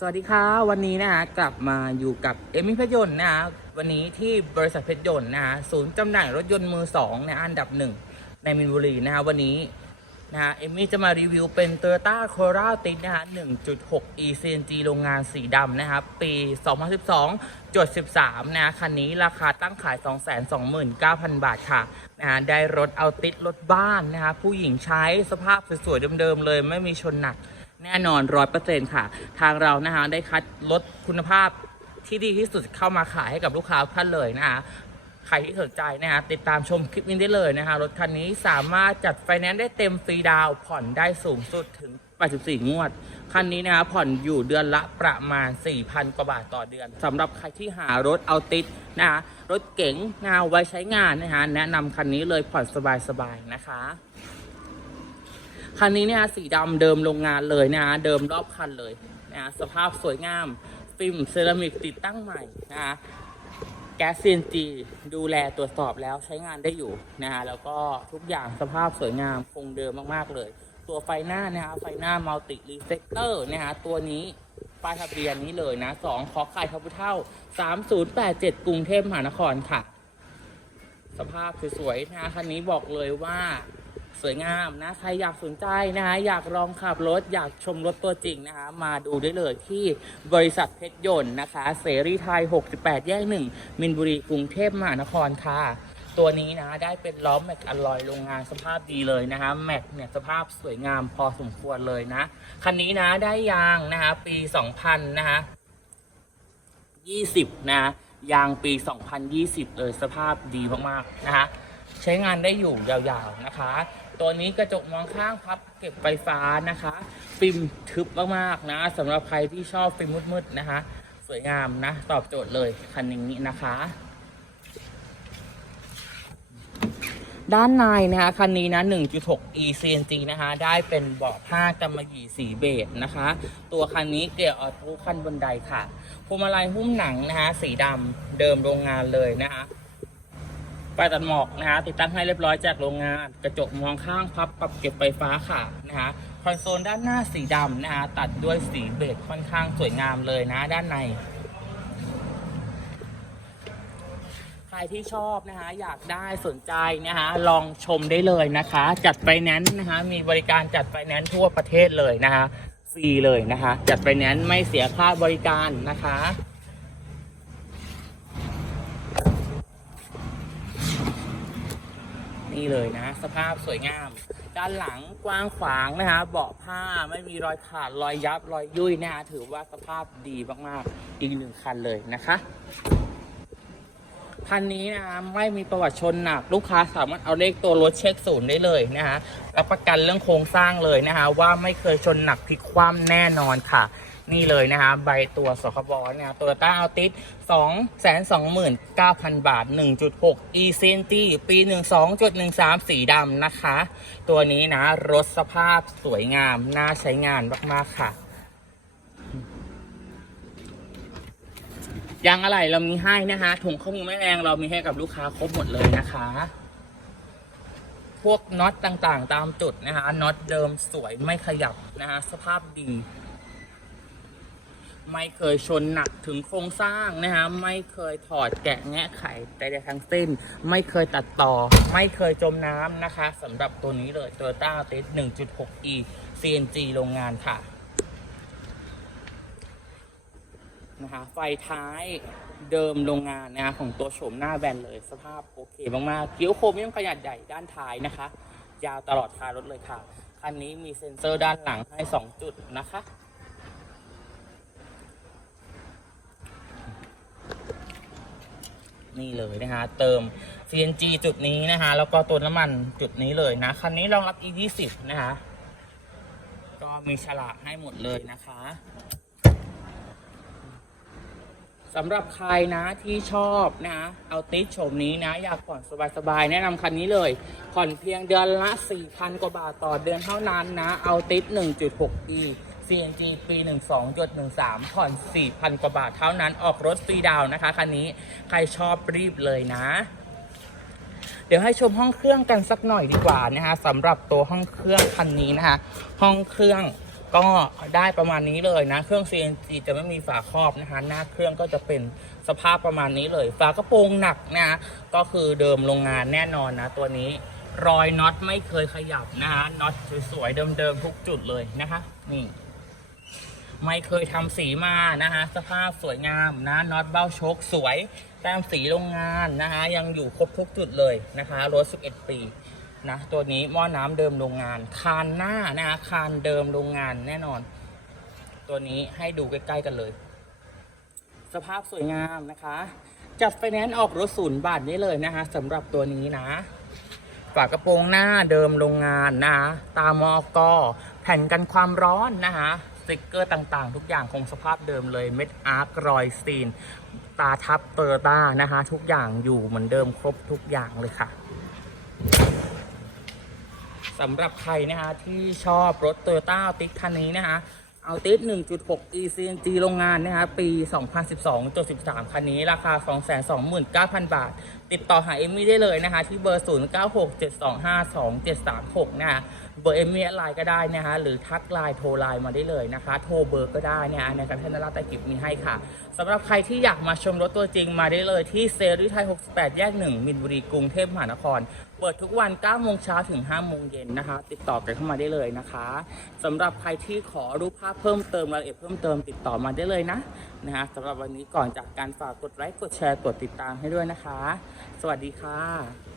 สวัสดีค่ะวันนี้นะฮะกลับมาอยู่กับเอมี่เพชรยนต์นะฮะวันนี้ที่บริษัทเพชรยนต์นะฮะศูนย์จำหน่ายรถยนต์มือสองในอันดับหนึ่งในมินบุรีนะฮะวันนี้นะฮะเอมี่จะมารีวิวเป็น Toyota Corolla t i c นะฮะ1.6 e CNG โรงงานสีดำนะครับปี 2012จด13นะฮะคันนี้ราคาตั้งขาย 229,000 บาทค่ะนะฮะได้รถเอาติดรถบ้านนะฮะผู้หญิงใช้สภาพสวยๆเดิมๆเลยไม่มีชนหนัก แน่นอนร้อยเปอร์เซ็นค่ะ ทางเรานะคะได้คัดรถคุณภาพที่ดีที่สุดเข้ามาขายให้กับลูกค้าท่านเลยนะคะใครที่สนใจนะคะติดตามชมคลิปนี้ได้เลยนะคะรถคันนี้สามารถจัดไฟแนนซ์ได้เต็มฟรีดาวผ่อนได้สูงสุดถึง 84 งวด คันนี้นะคะผ่อนอยู่เดือนละประมาณ 4,000 กว่าบาทต่อเดือน สำหรับใครที่หารถเอาติดนะคะรถเก๋งนะคะไว้ใช้งานนะคะแนะนำคันนี้เลยผ่อนสบายๆนะคะ คันนี้เนี่ยสีดำเดิมโรงงานเลยนะฮะเดิมรอบคันเลยนะะสภาพสวยงาม ฟิล์มเซรามิกติดตั้งใหม่นะะแก๊สซีนจีดูแลตรวจสอบแล้วใช้งานได้อยู่นะฮะแล้วก็ทุกอย่างสภาพสวยงามคงเดิมมากๆเลย ตัวไฟหน้านะฮะไฟหน้ามัลติรีเฟกเตอร์นะฮะตัวนี้ป้ายทะเบียนนี้เลยนะสองขอไข่ทพุเท่า3087กรุงเทพมหานครค่ะ สภาพสวยๆนะคันนี้บอกเลยว่า สวยงามนะใครอยากสนใจนะคะอยากลองขับรถอยากชมรถตัวจริงนะคะมาดูได้เลยที่บริษัทเพชรยนต์นะคะ เสรีไทย 68 แยก1มินบุรีกรุงเทพมหานครค่ะ ตัวนี้นะได้เป็นล้อแม็กอลลอยโรงงานสภาพดีเลยนะคะแม็กเนี่ยสภาพสวยงามพอสมควรเลยนะคันนี้นะได้ยางนะคะปี 2000 นะคะ20 นะยางปี 2020 เลยสภาพดีมากๆนะคะใช้งานได้อยู่ยาวๆนะคะ ตัวนี้กระจกมองข้างพับเก็บไฟฟ้านะคะ ฟิล์มทึบมากๆนะสำหรับใครที่ชอบฟิล์มมืดๆนะคะ สวยงามนะ ตอบโจทย์เลยคันนี้นะคะด้านในนะคะคันนี้นะ 1.6 e CNG นะคะได้เป็นเบาะผ้ากำมะหยี่สีเบจนะคะ ตัวคันนี้เกียร์ออโต้ขั้นบนไดค่ะพวงมาลัยหุ้มหนังนะคะสีดำเดิมโรงงานเลยนะคะ ไฟตัดหมอกนะคะติดตั้งให้เรียบร้อยจากโรงงาน กระจกมองข้างพับปรับเก็บไฟฟ้าค่ะนะคะคอนโซลด้านหน้าสีดำนะคะตัดด้วยสีเบจค่อนข้างสวยงามเลยนะด้านในใครที่ชอบนะคะอยากได้สนใจนะคะลองชมได้เลยนะคะ จัดไฟแนนซ์นะคะมีบริการจัดไฟแนนซ์ทั่วประเทศเลยนะคะฟรีเลยนะคะ จัดไฟแนนซ์ไม่เสียค่าบริการนะคะ นี่เลยนะ สภาพสวยงาม ด้านหลังกว้างขวางนะคะเบาะผ้าไม่มีรอยขาดรอยยับรอยยุ่ยนะคะถือว่าสภาพดีมากๆอีกหนึ่งคันเลยนะคะคันนี้นะคะไม่มีประวัติชนหนักลูกค้าสามารถเอาเลขตัวรถเช็คศูนย์ได้เลยนะคะรับประกันเรื่องโครงสร้างเลยนะคะว่าไม่เคยชนหนักพลิกคว่ำแน่นอนค่ะ นี่เลยนะคะใบตัวสคบเนี่ยตัวต้าอัลติส2 2 9 0 0 0 บาท 1.6 e c n t ปี 12.13 สีดำนะคะ ตัวนี้นะ รถสภาพสวยงาม น่าใช้งานมาก ๆ ค่ะยางอะไหล่เรามีให้นะคะถุงข้อมือแม่แรงเรามีให้กับลูกค้าครบหมดเลยนะคะ พวกน็อตต่างๆ ตามจุดนะคะน็อตเดิมสวยไม่ขยับนะคะสภาพดี ไม่เคยชนหนักถึงโครงสร้างนะคะไม่เคยถอดแกะแงะไข่ใดๆทั้งสิ้น ไม่เคยตัดต่อ ไม่เคยจมน้ำนะคะสำหรับตัวนี้เลย Toyota t e s 1.6e CNG โรงงานค่ะนะคะไฟท้ายเดิมโรงงานนะะของตัวโฉมหน้าแบนเลยสภาพโอเคมากๆเกี๊ยวโครเมียมขนาดใหญ่ด้านท้ายนะคะ ยาวตลอดทารถเลยค่ะ คันนี้มีเซ็นเซอร์ด้านหลังให้ 2 จุดนะคะ นี่เลยนะคะเติม CNG จุดนี้นะคะ แล้วก็ตัวน้ำมันจุดนี้เลยนะ คันนี้รองรับ E20 นะคะ ก็มีฉลากให้หมดเลยนะคะสำหรับใครนะที่ชอบนะเอาติชมนี้นะ อยากผ่อนสบายๆ แนะนำคันนี้เลย ผ่อนเพียงเดือนละ 4,000 กว่าบาทต่อเดือนเท่านั้นนะ เอาติด 1.6e CNG ปี 12.13ผ่อน 4,000 กว่าบาทเท่านั้นออกรถฟรีดาวนะคะ คันนี้ใครชอบรีบเลยนะ เดี๋ยวให้ชมห้องเครื่องกันสักหน่อยดีกว่านะคะสำหรับตัวห้องเครื่องคันนี้นะคะ ห้องเครื่องก็ได้ประมาณนี้เลยนะ เครื่อง CNG จะไม่มีฝาครอบนะคะ หน้าเครื่องก็จะเป็นสภาพประมาณนี้เลย ฝากระโปรงหนักนะ ก็คือเดิมโรงงานแน่นอนนะ ตัวนี้รอยน็อตไม่เคยขยับนะฮะน็อตสวยๆเดิมๆทุกจุดเลยนะคะ นี่ ไม่เคยทำสีมานะฮะสภาพสวยงามนะน็อตเบ้าชคสวยแต้มสีโรงงานนะฮะยังอยู่ครบทุกจุดเลยนะคะรถ 11 ปีนะตัวนี้หม้อน้ำเดิมโรงงาน คานหน้านะฮะคานเดิมโรงงานแน่นอน ตัวนี้ให้ดูใกล้ๆกันเลย สภาพสวยงามนะคะจัดไฟแนนซ์ออกรถศูนย์บาทนี้เลยนะคะสำหรับตัวนี้นะฝากระโปรงหน้าเดิมโรงงานนะตามอกแผ่นกันความร้อนนะคะ ติกเกอร์ต่างๆ ทุกอย่างคงสภาพเดิมเลยเม็ดอาร์ครอยสตีน ตาทับเตอร์ต้านะคะ ทุกอย่างอยู่เหมือนเดิมครบทุกอย่างเลยค่ะสำหรับใครนะคะที่ชอบรถโตโยต้าติ๊กคันนี้นะคะเอาติส1.6 e CNG โรงงานนะคะปี 2012.13 คันนี้ราคา 229,000 บาทติดต่อหาเอมมี่ได้เลยนะคะ ที่เบอร์ 0967252736 นะคะเบอร์เอมมี่ไลน์ก็ได้นะคะ หรือทักไลน์โทรไลน์มาได้เลยนะคะ โทรเบอร์ก็ได้นะคะในการเทนราต้กิฟมีให้ค่ะสำหรับใครที่อยากมาชมรถตัวจริงมาได้เลยที่เซรีไทย 68 แยก 1 มินบุรีกรุงเทพมหานคร เปิดทุกวัน 9 โมงเช้าถึง 5 โมงเย็นนะคะ ติดต่อกันเข้ามาได้เลยนะคะสำหรับใครที่ขอรูปภาพเพิ่มเติมรายละเอียดเพิ่มเติมติดต่อมาได้เลยนะนะคะสำหรับวันนี้ก่อนจากการฝากกดไลค์กดแชร์กดติดตามให้ด้วยนะคะสวัสดีค่ะ